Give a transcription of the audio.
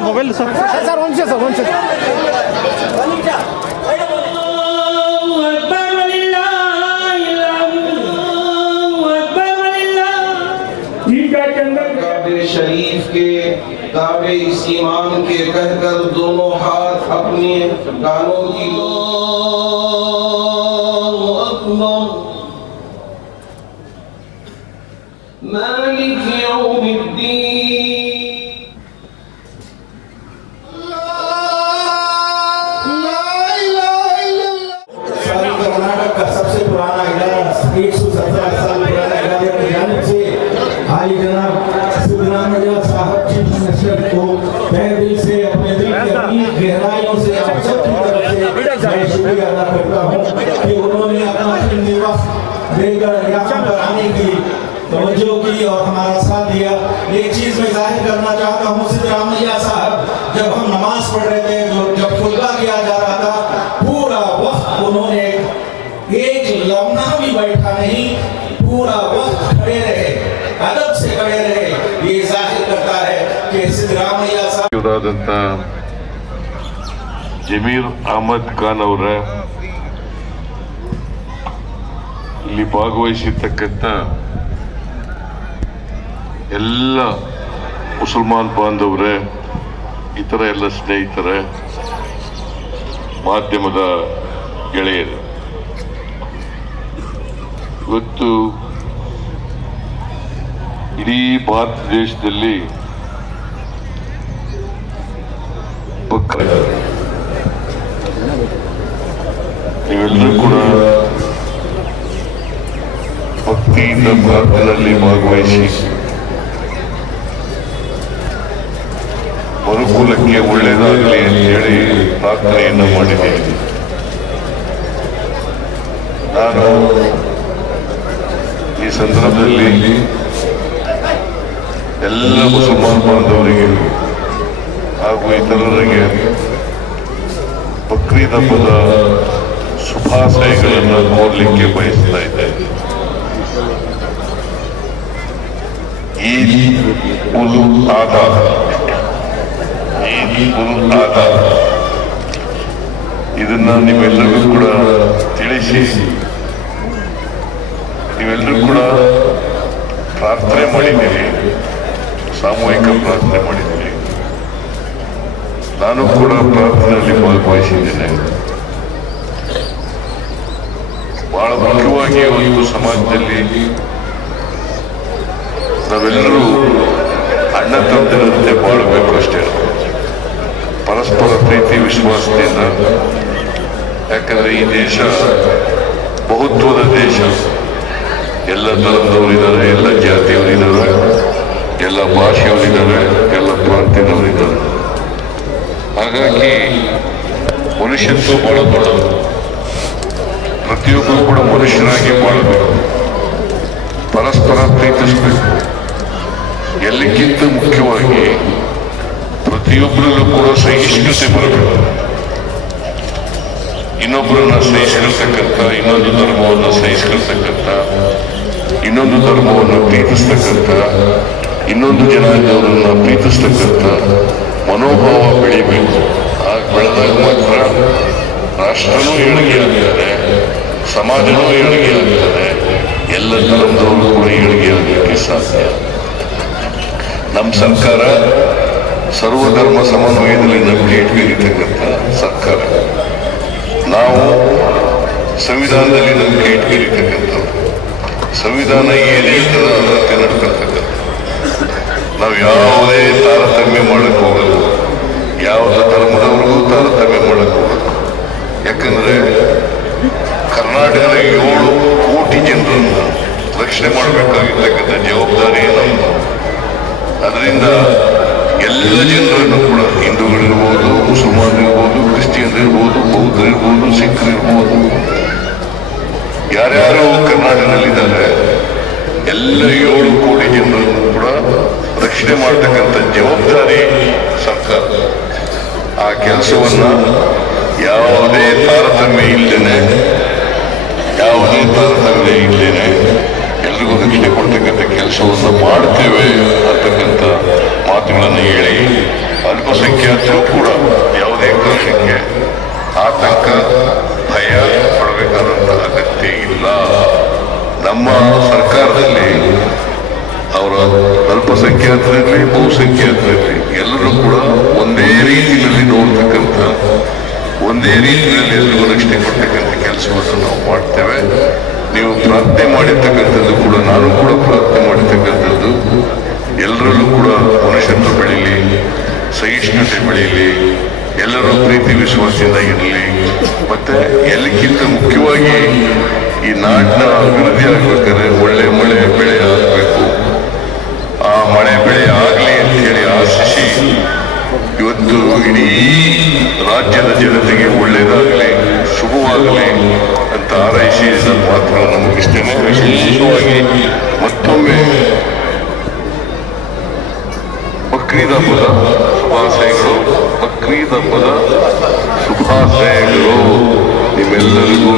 Mobile sir शरीफ के काबे इस ईमान के कहकर दोनों हाथ अपने गानों की मालिक यौमिद्दीन कर्नाटक का सबसे पुराना इदारा 117 साल पुराना इदारे की जानिब से हाई जनाब सिद्धरामैया साहब चीफ मिनिस्टर को तहे दिल से अपने दिल की अमीर गहराइयों से आप सबकी तरफ से मैं शुक्रिया अदा करता हूँ कि उन्होंने अपना निवास देकर यहाँ पर आने की तवज्जो की और हमारा साथ दिया। एक चीज मैं जाहिर करना चाहता हूँ, सिद्धरामैया साहब जब हम नमाज पढ़ रहे थे, जब खुतबा किया जा रहा था, पूरा वक्त उन्होंने एक लम्हा भी बैठा नहीं, पूरा वक्त खड़े रहे, अदब से खड़े रहे। ये जाहिर करता है कि सिद्धरामैया साहब ಜಮೀರ್ ಅಹಮದ್ ಖಾನ್ ಅವರ ಇಲ್ಲಿ ಭಾಗವಹಿಸಿರ್ತಕ್ಕಂಥ ಎಲ್ಲ ಮುಸಲ್ಮಾನ್ ಬಾಂಧವರೇ, ಇತರ ಎಲ್ಲ ಸ್ನೇಹಿತರೆ, ಮಾಧ್ಯಮದ ಗೆಳೆಯರು, ಇವತ್ತು ಇಡೀ ಭಾರತ ದೇಶದಲ್ಲಿ ನೀವೆಲ್ಲರೂ ಕೂಡ ಭಕ್ತಿಯಿಂದ ಪ್ರಾರ್ಥನೆಯಲ್ಲಿ ಭಾಗವಹಿಸಿ ಮರುಕುಲಕ್ಕೆ ಒಳ್ಳೆಯದಾಗಲಿ ಅಂತ ಹೇಳಿ ಪ್ರಾರ್ಥನೆಯನ್ನು ಮಾಡಿದ್ದೇನೆ. ನಾನು ಈ ಸಂದರ್ಭದಲ್ಲಿ ಎಲ್ಲ ಮುಸಲ್ಮಾನ್ ಬಾಂಧವರಿಗೆ ಹಾಗೂ ಇತರರಿಗೆ ಬಕ್ರೀದ್ ಹಬ್ಬದ ಶುಭಾಶಯಗಳನ್ನು ಕೋರಲಿಕ್ಕೆ ಬಯಸ್ತಾ ಇದ್ದೇನೆ. ಈದ್ ಉಲ್ ಆದಾ ಇದನ್ನ ನೀವೆಲ್ಲರಿಗೂ ಕೂಡ ತಿಳಿಸಿ, ನೀವೆಲ್ಲರೂ ಕೂಡ ಪ್ರಾರ್ಥನೆ ಮಾಡಿದ್ದೀರಿ, ಸಾಮೂಹಿಕ ಪ್ರಾರ್ಥನೆ ಮಾಡಿದ್ದೀರಿ. ನಾನು ಕೂಡ ಪ್ರಾರ್ಥನೆಯಲ್ಲಿ ಭಾಗವಹಿಸಿದ್ದೇನೆ. ಬಹಳ ಮುಖ್ಯವಾಗಿ ಒಂದು ಸಮಾಜದಲ್ಲಿ ನಾವೆಲ್ಲರೂ ಅಣ್ಣ ತಮ್ಮಂದಿರಂತೆ ಬಾಳಬೇಕು ಅಷ್ಟೇ, ಪರಸ್ಪರ ಪ್ರೀತಿ ವಿಶ್ವಾಸದಿಂದ. ಯಾಕಂದ್ರೆ ಈ ದೇಶ ಬಹುತ್ವದ ದೇಶ, ಎಲ್ಲ ಧರ್ಮದವರಿದ್ದಾರೆ, ಎಲ್ಲ ಜಾತಿಯವರಿದ್ದಾರೆ, ಎಲ್ಲ ಭಾಷೆಯವರಿದ್ದಾರೆ, ಎಲ್ಲ ಪ್ರಾಂತ್ಯದವರಿದ್ದಾರೆ. ಹಾಗಾಗಿ ಮನುಷ್ಯತ್ವ ಬಹಳ ದೊಡ್ಡದು. ಪ್ರತಿಯೊಬ್ಬರು ಕೂಡ ಮನುಷ್ಯರಾಗಿ ಬಾಳಬೇಕು, ಪರಸ್ಪರ ಪ್ರೀತಿಸಬೇಕು. ಎಲ್ಲಕ್ಕಿಂತ ಮುಖ್ಯವಾಗಿ ಪ್ರತಿಯೊಬ್ಬರಲ್ಲೂ ಕೂಡ ಸಹಿಷ್ಣುತೆ ಬರಬೇಕು. ಇನ್ನೊಬ್ಬರನ್ನ ಸಹಿಸಿರ್ತಕ್ಕಂಥ, ಇನ್ನೊಂದು ಧರ್ಮವನ್ನು ಸಹಿಸಿರ್ತಕ್ಕಂಥ, ಇನ್ನೊಂದು ಧರ್ಮವನ್ನು ಪ್ರೀತಿಸ್ತಕ್ಕಂಥ, ಇನ್ನೊಂದು ಜನಾಂಗದವರನ್ನ ಪ್ರೀತಿಸ್ತಕ್ಕಂಥ ಮನೋಭಾವ ಬೆಳಿಬೇಕು. ಆಗ ಬೆಳೆದಾಗ ಮಾತ್ರ ರಾಷ್ಟ್ರನೂ ಏಳಿಗೆ ಆಗ್ತದೆ, ಸಮಾಜನೂ ಏಳಿಗೆ ಆಗ್ತದೆ, ಎಲ್ಲ ಧರ್ಮದವರು ಕೂಡ ಏಳಿಗೆ ಆಗಲಿಕ್ಕೆ ಸಾಧ್ಯ. ನಮ್ಮ ಸರ್ಕಾರ ಸರ್ವಧರ್ಮ ಸಮನ್ವಯದಲ್ಲಿ ನಂಬಿಕೆ ಇಟ್ಕೊಂಡಿರ್ತಕ್ಕಂಥ ಸರ್ಕಾರ. ನಾವು ಸಂವಿಧಾನದಲ್ಲಿ ನಂಬಿಕೆ ಇಟ್ಕೊಂಡಿರ್ತಕ್ಕಂಥದ್ದು. ಸಂವಿಧಾನ ಏನೇ ಇರ್ತದೆ ಅದರಂತೆ ನಡ್ಕೊಳ್ತಕ್ಕಂಥ. ನಾವು ಯಾವುದೇ ತಾರತಮ್ಯ ಮಾಡಕ್ಕೆ ಹೋಗಲ್ಲ, ಯಾವುದೇ ಧರ್ಮದವ್ರಿಗೂ ತಾರತಮ್ಯ ಮಾಡಕ್ಕೆ ಹೋಗಲ್ಲ. ಯಾಕಂದ್ರೆ ಕರ್ನಾಟಕದ 7 ಕೋಟಿ ಜನರನ್ನು ರಕ್ಷಣೆ ಮಾಡಬೇಕಾಗಿರ್ತಕ್ಕಂಥ ಜವಾಬ್ದಾರಿ ನಮ್ಮದು. ಅದರಿಂದ ಎಲ್ಲ ಜನರನ್ನು ಕೂಡ, ಹಿಂದೂಗಳಿರ್ಬೋದು, ಮುಸಲ್ಮಾನರಿರ್ಬೋದು, ಕ್ರಿಶ್ಚಿಯನ್ ಇರ್ಬೋದು, ಬೌದ್ಧರಿರ್ಬೋದು, ಸಿಖ್ರಿರ್ಬೋದು, ಯಾರ್ಯಾರು ಕರ್ನಾಟಕ ಮಾಡ್ತಕ್ಕಂಥ ಜವಾಬ್ದಾರಿ ಸರ್ಕಾರ. ಆ ಕೆಲಸವನ್ನ ಯಾವುದೇ ತಾರತಮ್ಯ ಇಲ್ಲದೇನೆ ಎಲ್ರಿಗೂ ರಕ್ಷಣೆ ಕೊಡ್ತಕ್ಕಂಥ ಕೆಲಸವನ್ನು ಮಾಡ್ತೇವೆ ಅಂತಕ್ಕಂಥ ಮಾತುಗಳನ್ನು ಹೇಳಿ ಅಲ್ಪಸಂಖ್ಯಾತರು ಕೂಡ ಯಾವುದೇ ಕಾರಣಕ್ಕೆ ಆತಂಕ ಭಯ ಪಡಬೇಕಾದಂಥ ಅಗತ್ಯ ಇಲ್ಲ. ನಮ್ಮ ಸರ್ಕಾರದಲ್ಲಿ ಅವರ ಅಲ್ಪಸಂಖ್ಯಾತರಿರಲಿ ಬಹುಸಂಖ್ಯಾತರಿರಲಿ ಎಲ್ಲರೂ ಕೂಡ ಒಂದೇ ರೀತಿಯಲ್ಲಿ ನೋಡ್ತಕ್ಕಂಥ ಒಂದೇ ರೀತಿಯಲ್ಲಿ ಎಲ್ಲರಿಗೂ ರಕ್ಷಣೆ ಕೊಡ್ತಕ್ಕಂಥ ಕೆಲಸವನ್ನು ನಾವು ಮಾಡ್ತೇವೆ. ನೀವು ಪ್ರಾರ್ಥನೆ ಮಾಡಿರ್ತಕ್ಕಂಥದ್ದು ಕೂಡ ನಾನು ಕೂಡ ಪ್ರಾರ್ಥನೆ ಮಾಡಿರ್ತಕ್ಕಂಥದ್ದು ಎಲ್ಲರಲ್ಲೂ ಕೂಡ ಮನುಷ್ಯತ್ವ ಬೆಳೀಲಿ, ಸಹಿಷ್ಣುತೆ ಬೆಳೀಲಿ, ಎಲ್ಲರೂ ಪ್ರೀತಿ ವಿಶ್ವಾಸದಿಂದ ಇರಲಿ. ಮತ್ತೆ ಎಲ್ಲಕ್ಕಿಂತ ಮುಖ್ಯವಾಗಿ ಈ ನಾಡಿನ ಅಭಿವೃದ್ಧಿ ಆಗ್ಬೇಕಾದ್ರೆ ಒಳ್ಳೆ ಮಳೆ ಬೆಳೆ ಆಗಬೇಕು. ಆ ಮಳೆ ಬೆಳೆ ಆಗಲಿ ಅಂತ ಹೇಳಿ ಆಶಿಸಿ ಇವತ್ತು ಇಡೀ ರಾಜ್ಯದ ಜನತೆಗೆ ಒಳ್ಳೆಯದಾಗಲಿ, ಶುಭವಾಗಲಿ ಅಂತ ಹಾರೈಸಿ ನನ್ನ ಮಾತುಗಳನ್ನು ಮುಗಿಸ್ತೇನೆ. ವಿಶೇಷವಾಗಿ ಮತ್ತೊಮ್ಮೆ ಬಕ್ರೀದ್ ಹಬ್ಬದ ಶುಭಾಶಯಗಳು. ಬಕ್ರೀದ್ ಹಬ್ಬದ ಶುಭಾಶಯಗಳು ನಿಮ್ಮೆಲ್ಲರಿಗೂ